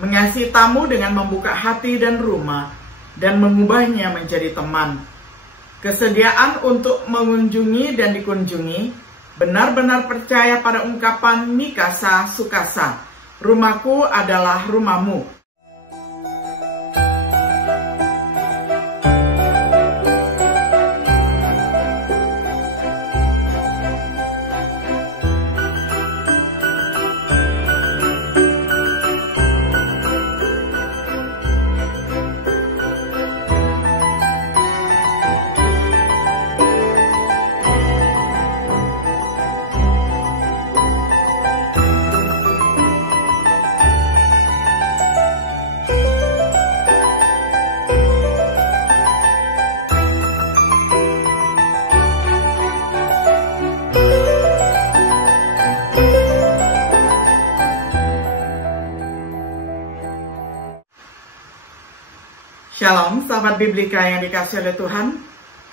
mengasihi tamu dengan membuka hati dan rumah, dan mengubahnya menjadi teman. Kesediaan untuk mengunjungi dan dikunjungi, benar-benar percaya pada ungkapan Mikasa Sukasa, rumahku adalah rumahmu. Shalom sahabat Biblika yang dikasihi oleh Tuhan.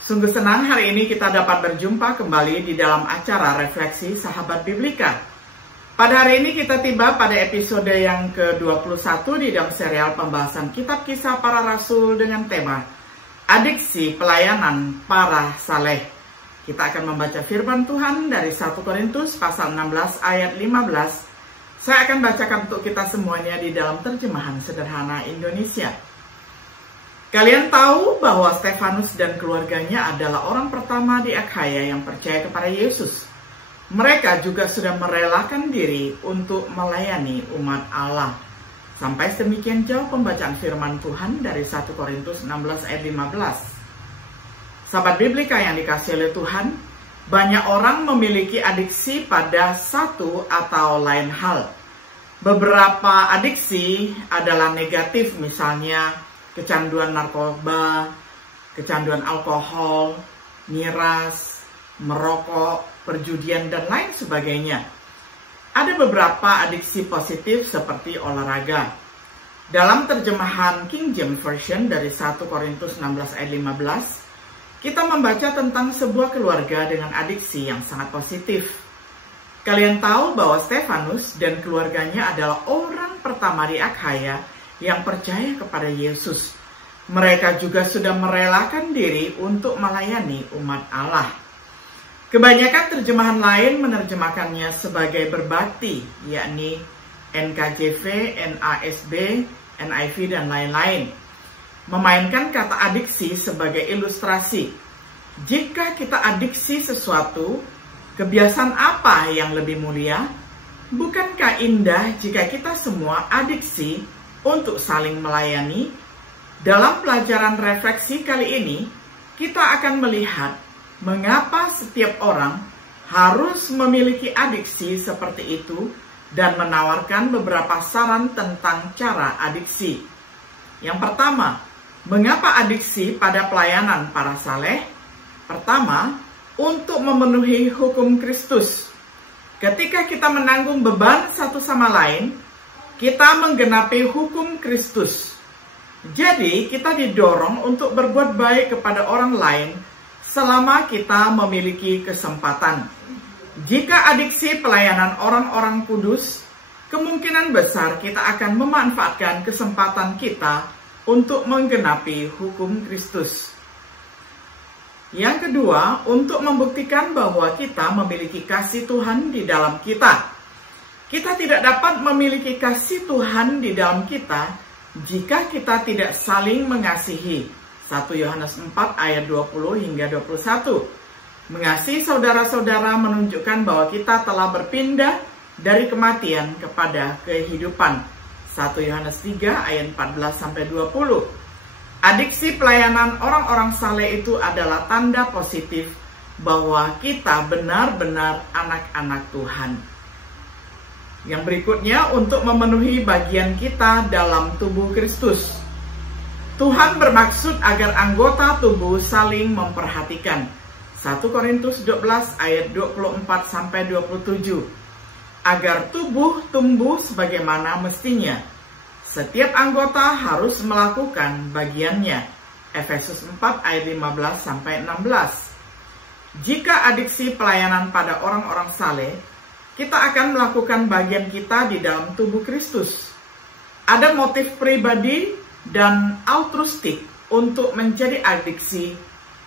Sungguh senang hari ini kita dapat berjumpa kembali di dalam acara refleksi sahabat Biblika. Pada hari ini kita tiba pada episode yang ke-21 di dalam serial pembahasan kitab Kisah Para Rasul dengan tema Adiksi Pelayanan Para Saleh. Kita akan membaca firman Tuhan dari 1 Korintus pasal 16 ayat 15. Saya akan bacakan untuk kita semuanya di dalam terjemahan sederhana Indonesia. Kalian tahu bahwa Stefanus dan keluarganya adalah orang pertama di Akhaya yang percaya kepada Yesus. Mereka juga sudah merelakan diri untuk melayani umat Allah. Sampai sedemikian jauh pembacaan firman Tuhan dari 1 Korintus 16 ayat 15. Sahabat Biblika yang dikasihi oleh Tuhan, banyak orang memiliki adiksi pada satu atau lain hal. Beberapa adiksi adalah negatif, misalnya kecanduan narkoba, kecanduan alkohol, miras, merokok, perjudian, dan lain sebagainya. Ada beberapa adiksi positif seperti olahraga. Dalam terjemahan King James Version dari 1 Korintus 16 ayat 15, kita membaca tentang sebuah keluarga dengan adiksi yang sangat positif. Kalian tahu bahwa Stefanus dan keluarganya adalah orang pertama di Akhaya yang percaya kepada Yesus. Mereka juga sudah merelakan diri untuk melayani umat Allah. Kebanyakan terjemahan lain menerjemahkannya sebagai berbakti, yakni NKJV, NASB, NIV, dan lain-lain. Memainkan kata adiksi sebagai ilustrasi. Jika kita adiksi sesuatu, kebiasaan apa yang lebih mulia? Bukankah indah jika kita semua adiksi untuk saling melayani? Dalam pelajaran refleksi kali ini, kita akan melihat mengapa setiap orang harus memiliki adiksi seperti itu dan menawarkan beberapa saran tentang cara adiksi. Yang pertama, mengapa adiksi pada pelayanan para saleh? Pertama, untuk memenuhi hukum Kristus. Ketika kita menanggung beban satu sama lain, kita menggenapi hukum Kristus. Jadi, kita didorong untuk berbuat baik kepada orang lain selama kita memiliki kesempatan. Jika adiksi pelayanan orang-orang kudus, kemungkinan besar kita akan memanfaatkan kesempatan kita untuk menggenapi hukum Kristus. Yang kedua, untuk membuktikan bahwa kita memiliki kasih Tuhan di dalam kita. Kita tidak dapat memiliki kasih Tuhan di dalam kita jika kita tidak saling mengasihi. 1 Yohanes 4 ayat 20 hingga 21. Mengasihi saudara-saudara menunjukkan bahwa kita telah berpindah dari kematian kepada kehidupan. 1 Yohanes 3 ayat 14-20. Adiksi pelayanan orang-orang saleh itu adalah tanda positif bahwa kita benar-benar anak-anak Tuhan. Yang berikutnya, untuk memenuhi bagian kita dalam tubuh Kristus. Tuhan bermaksud agar anggota tubuh saling memperhatikan. 1 Korintus 12 ayat 24-27. Agar tubuh tumbuh sebagaimana mestinya. Setiap anggota harus melakukan bagiannya. Efesus 4 ayat 15-16. Jika adiksi pelayanan pada orang-orang saleh, kita akan melakukan bagian kita di dalam tubuh Kristus. Ada motif pribadi dan altruistik untuk menjadi adiksi,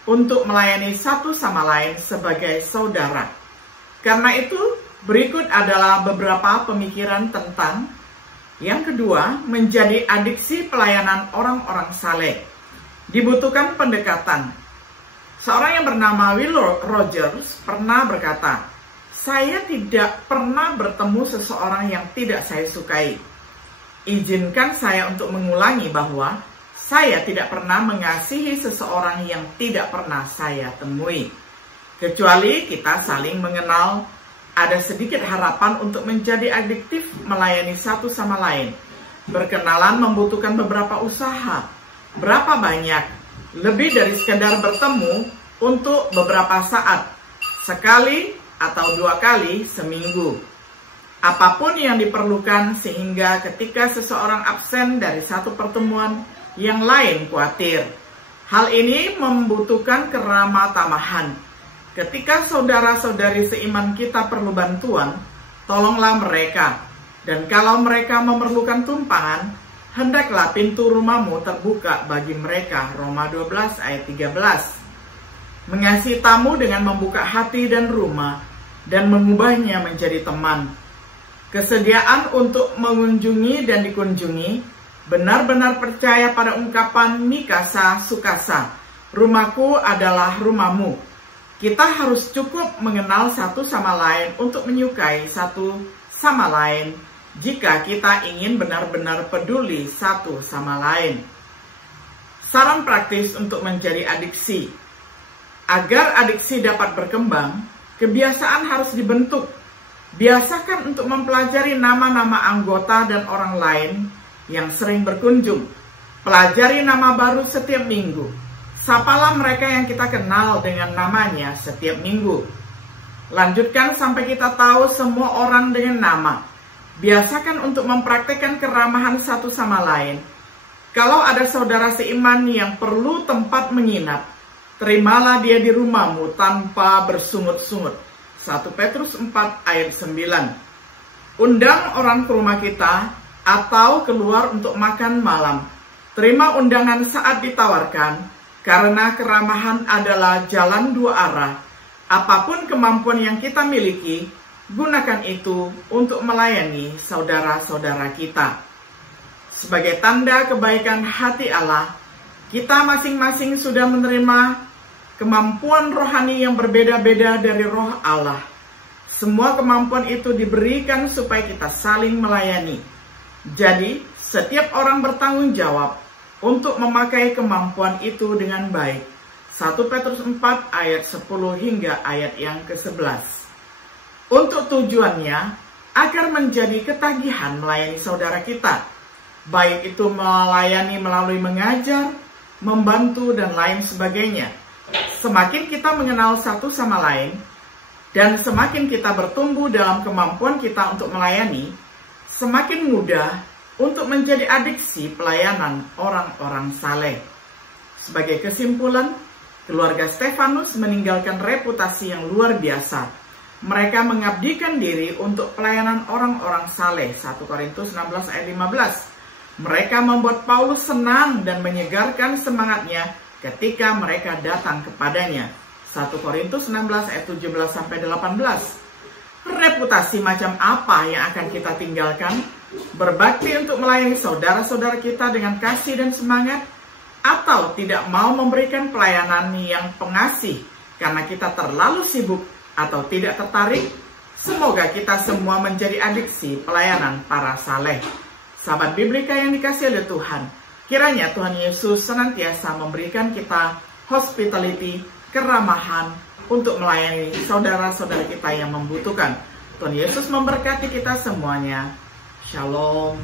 untuk melayani satu sama lain sebagai saudara. Karena itu, berikut adalah beberapa pemikiran tentang yang kedua, menjadi adiksi pelayanan orang-orang saleh. Dibutuhkan pendekatan. Seorang yang bernama Will Rogers pernah berkata, "Saya tidak pernah bertemu seseorang yang tidak saya sukai. Izinkan saya untuk mengulangi bahwa saya tidak pernah mengasihi seseorang yang tidak pernah saya temui. Kecuali kita saling mengenal, ada sedikit harapan untuk menjadi adiktif melayani satu sama lain. Berkenalan membutuhkan beberapa usaha. Berapa banyak? Lebih dari sekedar bertemu untuk beberapa saat, sekali atau 2 kali seminggu. Apapun yang diperlukan sehingga ketika seseorang absen dari satu pertemuan, yang lain khawatir. Hal ini membutuhkan keramah tamahan. Ketika saudara-saudari seiman kita perlu bantuan, tolonglah mereka. Dan kalau mereka memerlukan tumpangan, hendaklah pintu rumahmu terbuka bagi mereka. Roma 12 ayat 13. Mengasihi tamu dengan membuka hati dan rumah, dan mengubahnya menjadi teman. Kesediaan untuk mengunjungi dan dikunjungi, benar-benar percaya pada ungkapan Mikasa Sukasa, rumahku adalah rumahmu. Kita harus cukup mengenal satu sama lain untuk menyukai satu sama lain jika kita ingin benar-benar peduli satu sama lain. Saran praktis untuk menjadi adiksi. Agar adiksi dapat berkembang, kebiasaan harus dibentuk. Biasakan untuk mempelajari nama-nama anggota dan orang lain yang sering berkunjung. Pelajari nama baru setiap minggu. Sapalah mereka yang kita kenal dengan namanya setiap minggu. Lanjutkan sampai kita tahu semua orang dengan nama. Biasakan untuk mempraktikkan keramahan satu sama lain. Kalau ada saudara seiman yang perlu tempat menginap, terimalah dia di rumahmu tanpa bersungut-sungut. 1 Petrus 4 ayat 9. Undang orang ke rumah kita atau keluar untuk makan malam. Terima undangan saat ditawarkan, karena keramahan adalah jalan 2 arah. Apapun kemampuan yang kita miliki, gunakan itu untuk melayani saudara-saudara kita. Sebagai tanda kebaikan hati Allah, kita masing-masing sudah menerima kemampuan rohani yang berbeda-beda dari Roh Allah. Semua kemampuan itu diberikan supaya kita saling melayani. Jadi, setiap orang bertanggung jawab untuk memakai kemampuan itu dengan baik. 1 Petrus 4 ayat 10 hingga ayat yang ke-11. Untuk tujuannya, agar menjadi ketagihan melayani saudara kita. Baik itu melayani melalui mengajar, membantu, dan lain sebagainya. Semakin kita mengenal satu sama lain, dan semakin kita bertumbuh dalam kemampuan kita untuk melayani, semakin mudah untuk menjadi adiksi pelayanan orang-orang saleh. Sebagai kesimpulan, keluarga Stefanus meninggalkan reputasi yang luar biasa. Mereka mengabdikan diri untuk pelayanan orang-orang saleh. 1 Korintus 16 ayat 15. Mereka membuat Paulus senang dan menyegarkan semangatnya ketika mereka datang kepadanya. 1 Korintus 16 ayat 17 sampai 18. Reputasi macam apa yang akan kita tinggalkan? Berbakti untuk melayani saudara-saudara kita dengan kasih dan semangat, atau tidak mau memberikan pelayanan yang pengasih karena kita terlalu sibuk atau tidak tertarik? Semoga kita semua menjadi adiksi pelayanan para saleh. Sahabat Biblika yang dikasihi oleh Tuhan, kiranya Tuhan Yesus senantiasa memberikan kita hospitality, keramahan untuk melayani saudara-saudara kita yang membutuhkan. Tuhan Yesus memberkati kita semuanya. Shalom.